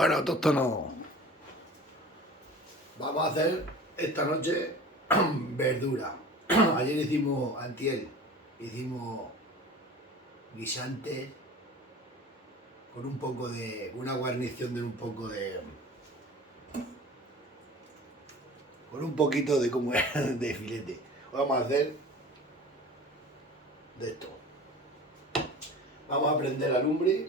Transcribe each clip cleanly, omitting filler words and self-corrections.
Bueno, autóctono, vamos a hacer esta noche verdura. Ayer hicimos, antier, hicimos guisantes con un poco de, una guarnición de un poco de, con un poquito de como era de filete. Vamos a hacer de esto. Vamos a prender la lumbre.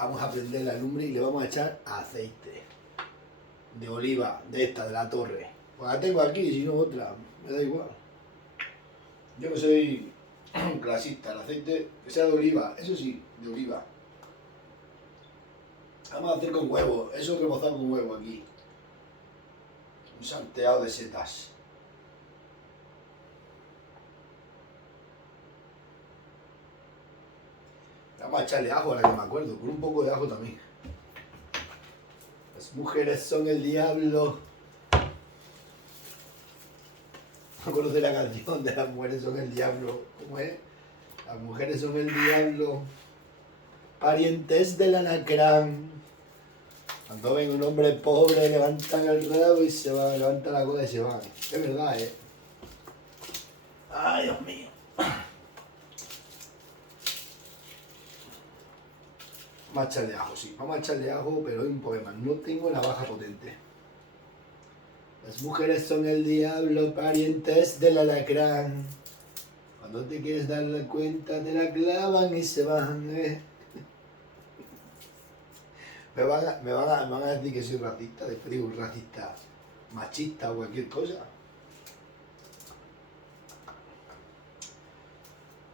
Vamos a prender la lumbre y le vamos a echar aceite de oliva, de esta, de la torre. Pues la tengo aquí, si no otra, me da igual. Yo no soy clasista, el aceite que sea de oliva, eso sí, de oliva. Vamos a hacer con huevo, eso rebozado con huevo aquí. Un salteado de setas. Vamos a echarle ajo, a la que me acuerdo, con un poco de ajo también. Las mujeres son el diablo. No conoce la canción de las mujeres son el diablo. ¿Cómo es? Las mujeres son el diablo. Parientes del alacrán. Cuando ven un hombre pobre, levantan el rabo y se van, levantan la cola y se van. Es verdad, ¿eh? Ay, Dios mío. Vamos a echarle ajo, sí. Vamos a echarle ajo, pero hay un poema. No tengo navaja potente. Las mujeres son el diablo, parientes del alacrán. Cuando te quieres dar cuenta, te la clavan y se van, ¿eh? Me van a decir que soy racista, después digo racista, machista o cualquier cosa.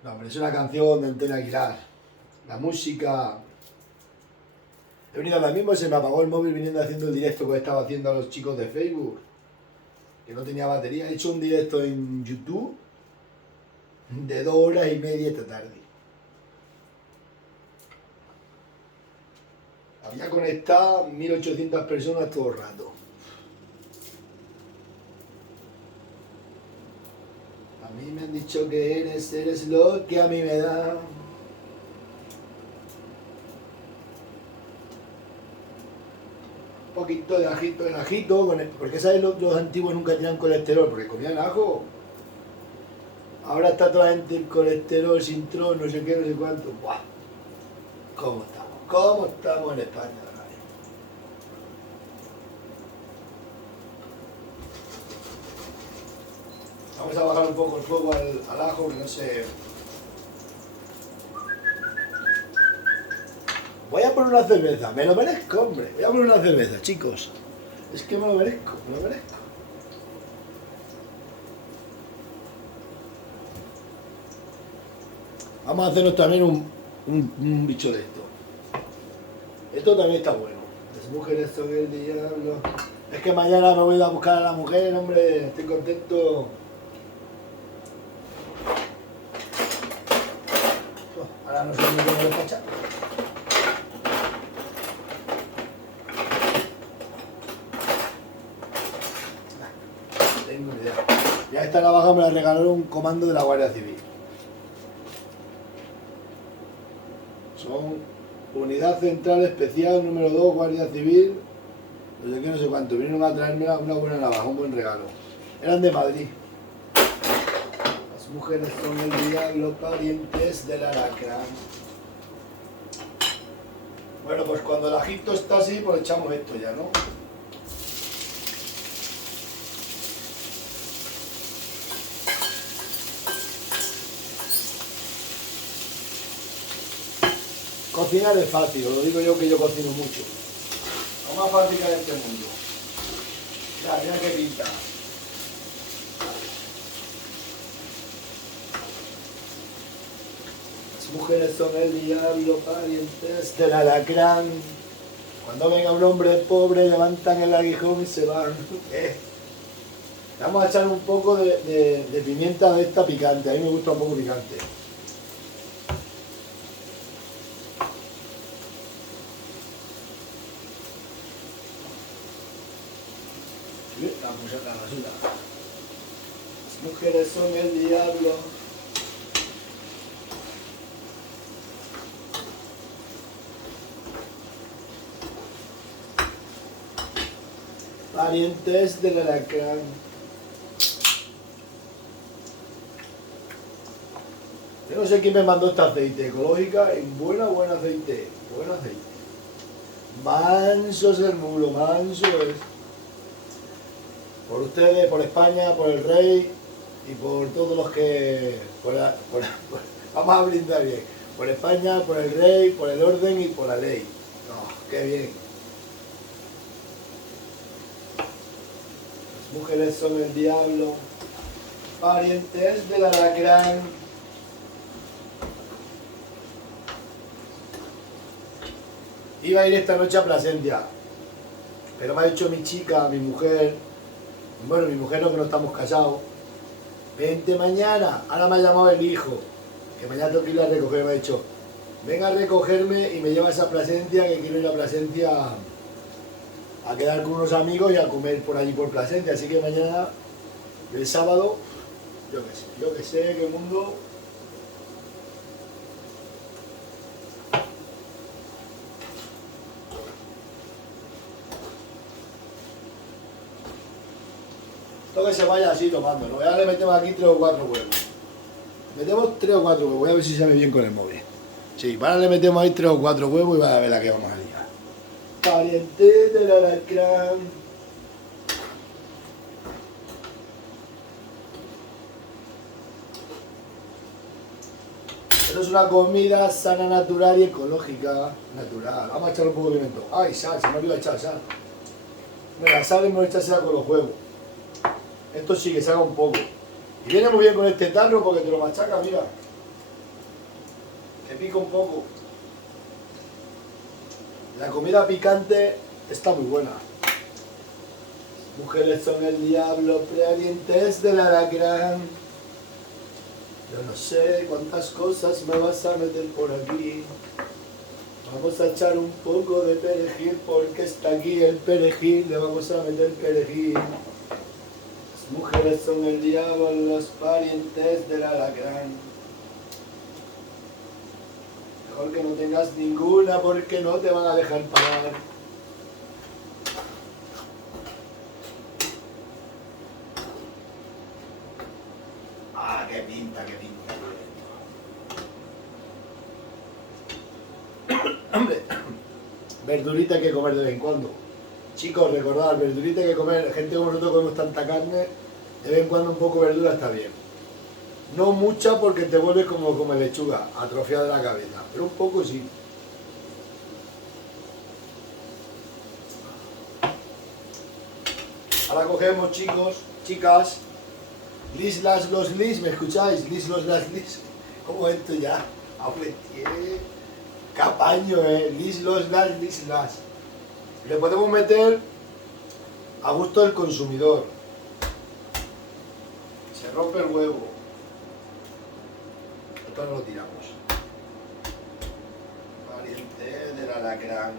No, hombre, es una canción de Antonio Aguilar. La música... He venido ahora mismo, se me apagó el móvil viniendo haciendo el directo que estaba haciendo a los chicos de Facebook. Que no tenía batería. He hecho un directo en YouTube de 2 horas y media esta tarde. Había conectado 1800 personas todo el rato. A mí me han dicho que eres lo que a mí me da. Un poquito de ajito en ajito, porque sabes los antiguos nunca tenían colesterol, porque comían ajo. Ahora está toda la gente el colesterol sin trono, no sé qué, no sé cuánto. ¡Buah! ¿Cómo estamos? ¿Cómo estamos en España? Vamos a bajar un poco el fuego al ajo, que no se... Voy a poner una cerveza, me lo merezco, hombre. Voy a poner una cerveza, chicos. Es que me lo merezco, me lo merezco. Vamos a hacernos también un bicho de esto. Esto también está bueno. Las mujeres son el diablo. Es que mañana me voy a buscar a la mujer, hombre. Estoy contento. Ahora no sé ni cómo despachar. Tengo ni idea. Ya esta navaja me la regalaron un comando de la Guardia Civil. Son Unidad Central Especial número 2, Guardia Civil. No sé qué, no sé cuánto. Vinieron a traerme una buena navaja, un buen regalo. Eran de Madrid. Las mujeres son el diablo, parientes del alacrán. Bueno, pues cuando el ajito está así, pues echamos esto ya, ¿no? Cocinar es fácil, os lo digo yo que yo cocino mucho. Lo más fácil que hay en este mundo. Mira, mira qué pinta. Las mujeres son el diablo, parientes del alacrán. Cuando venga un hombre pobre, levantan el aguijón y se van. Vamos a echar un poco de pimienta de esta picante. A mí me gusta un poco picante. La basura. Las mujeres son el diablo. Parientes del alacrán. Yo no sé quién me mandó este aceite. Ecológica y buen aceite. Buen aceite. Manso es el mulo, manso es. Por ustedes, por España, por el rey y por todos los que... vamos a brindar bien. Por España, por el rey, por el orden y por la ley. No, qué bien. Las mujeres son el diablo. Parientes del alacrán. Iba a ir esta noche a Plasencia, pero me ha dicho mi chica, mi mujer, bueno, mi mujer no, que no estamos casados, vente mañana. Ahora me ha llamado el hijo, que mañana tengo que ir a recoger, me ha dicho, venga a recogerme y me llevas a Plasencia, que quiero ir a Plasencia a quedar con unos amigos y a comer por allí por Plasencia. Así que mañana, el sábado, yo que sé, qué mundo... Todo que se vaya así tomando, ¿no? Ahora le metemos aquí 3 o 4 huevos. Metemos 3 o 4 huevos, voy a ver si sabe bien con el móvil. Sí, ahora le metemos ahí 3 o 4 huevos y va a ver la que vamos a liar. Pariente del alacrán. Esto es una comida sana, natural y ecológica. Natural. Vamos a echarle un poco de pimiento. Ay, sal, se me olvidó echar sal. Mira, la sal hemos echado con los huevos. Esto sí que se haga un poco. Y viene muy bien con este tarro porque te lo machaca, mira. Te pica un poco. La comida picante está muy buena. Mujeres son el diablo, parientes del alacrán. Yo no sé cuántas cosas me vas a meter por aquí. Vamos a echar un poco de perejil porque está aquí el perejil. Le vamos a meter perejil. Las mujeres son el diablo, los parientes del alacrán. Mejor que no tengas ninguna porque no te van a dejar pagar. Ah, qué pinta, qué pinta. Hombre, verdurita hay que comer de vez en cuando. Chicos, recordad, verdurita hay que comer. Gente como nosotros comemos tanta carne, de vez en cuando un poco de verdura está bien. No mucha porque te vuelves como lechuga, atrofiada de la cabeza, pero un poco sí. Ahora cogemos, chicos, chicas, lislas los lis, ¿me escucháis? Lislos las lis. ¿Cómo esto ya? Hombre, tiene capaño, lislos las lislas. Le podemos meter a gusto del consumidor. Se rompe el huevo. Esto no lo tiramos. Pariente del alacrán.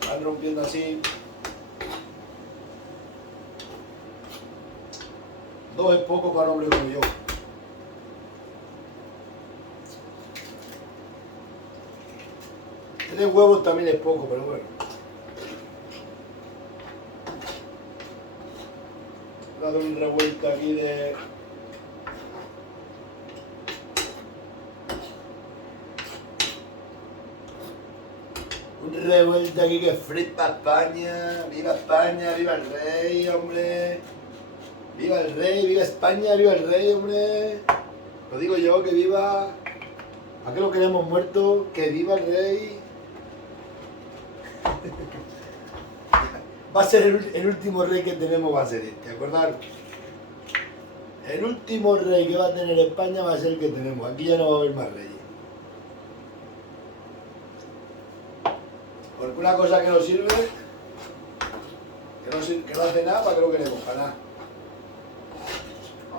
Se van rompiendo así. 2 es poco para un hombre como yo. Tres huevos también es poco, pero bueno. Voy a dar un revuelto aquí de... Un revuelto aquí que flipa España. Viva el rey, hombre. Viva el rey, viva España, viva el rey, hombre. Lo digo yo, que viva... ¿A qué lo queremos muerto? Que viva el rey. Va a ser el último rey que tenemos, va a ser este, ¿acordaros? El último rey que va a tener España va a ser el que tenemos. Aquí ya no va a haber más reyes. Porque una cosa que no sirve, que no hace nada, ¿para qué lo queremos? Para nada.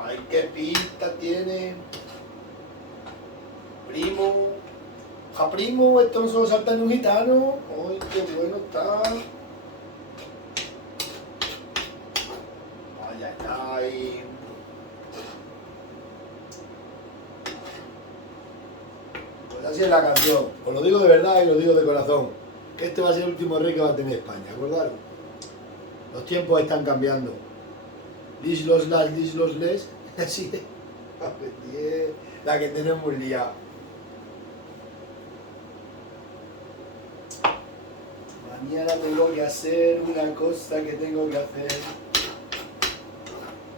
Ay, qué pinta tiene. Primo. Ja, primo, esto no solo salta en un gitano. Ay, qué bueno está. Ay, ya está ahí. Pues así es la canción. Os lo digo de verdad y lo digo de corazón. Que este va a ser el último rey que va a tener España, ¿acordaros? Los tiempos están cambiando. Lis los les. Así es. La que tenemos liada. Mañana tengo que hacer una cosa que tengo que hacer.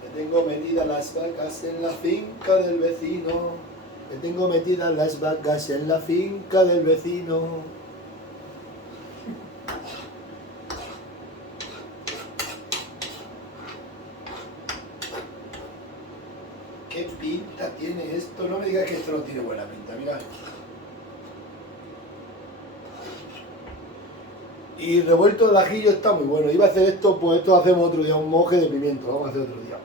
Me tengo metidas las vacas en la finca del vecino. Me tengo metidas las vacas en la finca del vecino. ¿Qué pinta tiene esto? No me digas que esto no tiene buena pinta, mira. Y revuelto del ajillo está muy bueno. Iba a hacer esto, pues esto hacemos otro día, un moje de pimiento, lo vamos a hacer otro día.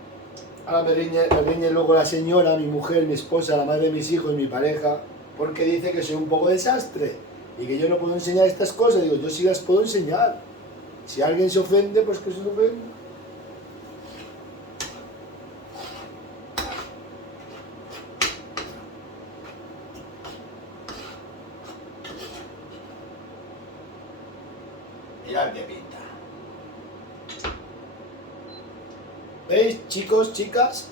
Ahora me riñe luego la señora, mi mujer, mi esposa, la madre de mis hijos y mi pareja, porque dice que soy un poco desastre y que yo no puedo enseñar estas cosas. Digo, yo sí las puedo enseñar. Si alguien se ofende, pues que se ofenda. Mirad qué pinta. ¿Veis, chicos, chicas?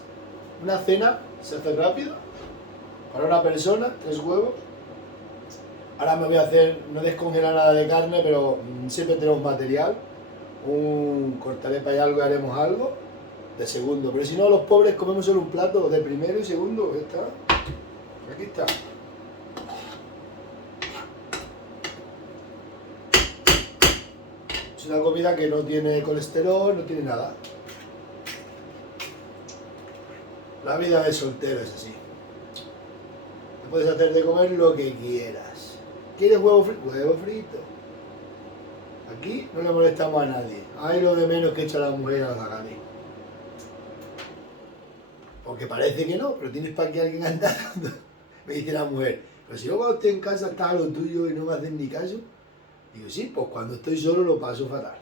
Una cena se hace rápido. Para una persona, 3 huevos. Ahora me voy a hacer, no descongelar nada de carne, pero siempre tenemos material. Cortaré para allá algo y haremos algo de segundo. Pero si no, los pobres comemos solo un plato de primero y segundo. ¿Está? Aquí está. Es una comida que no tiene colesterol, no tiene nada. La vida de soltero es así. Te puedes hacer de comer lo que quieras. ¿Quieres huevo frito? Huevo frito. Aquí no le molestamos a nadie. Hay lo de menos que echa la mujer a la zagali. Porque parece que no, pero tienes para que alguien anda. Me dice la mujer, pero si yo cuando estoy en casa está a lo tuyo y no me hacen ni caso. Digo, sí, pues cuando estoy solo lo paso fatal.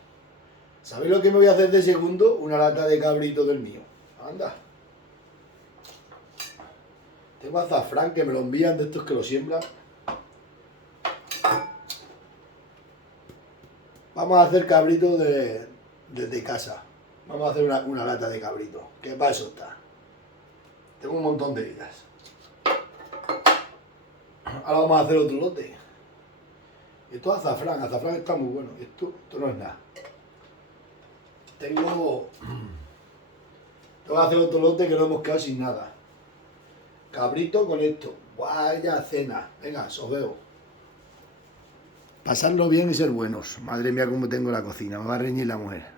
¿Sabéis lo que me voy a hacer de segundo? Una lata de cabrito del mío. Anda. Tengo azafrán que me lo envían de estos que lo siembran. Vamos a hacer cabrito desde casa. Vamos a hacer una lata de cabrito. Que para eso está. Tengo un montón de ideas. Ahora vamos a hacer otro lote. Esto es azafrán está muy bueno. Esto no es nada. Tengo que hacer otro lote que no hemos quedado sin nada. Cabrito con esto. Vaya cena. Venga, os veo. Pasarlo bien y ser buenos. Madre mía, cómo tengo la cocina. Me va a reñir la mujer.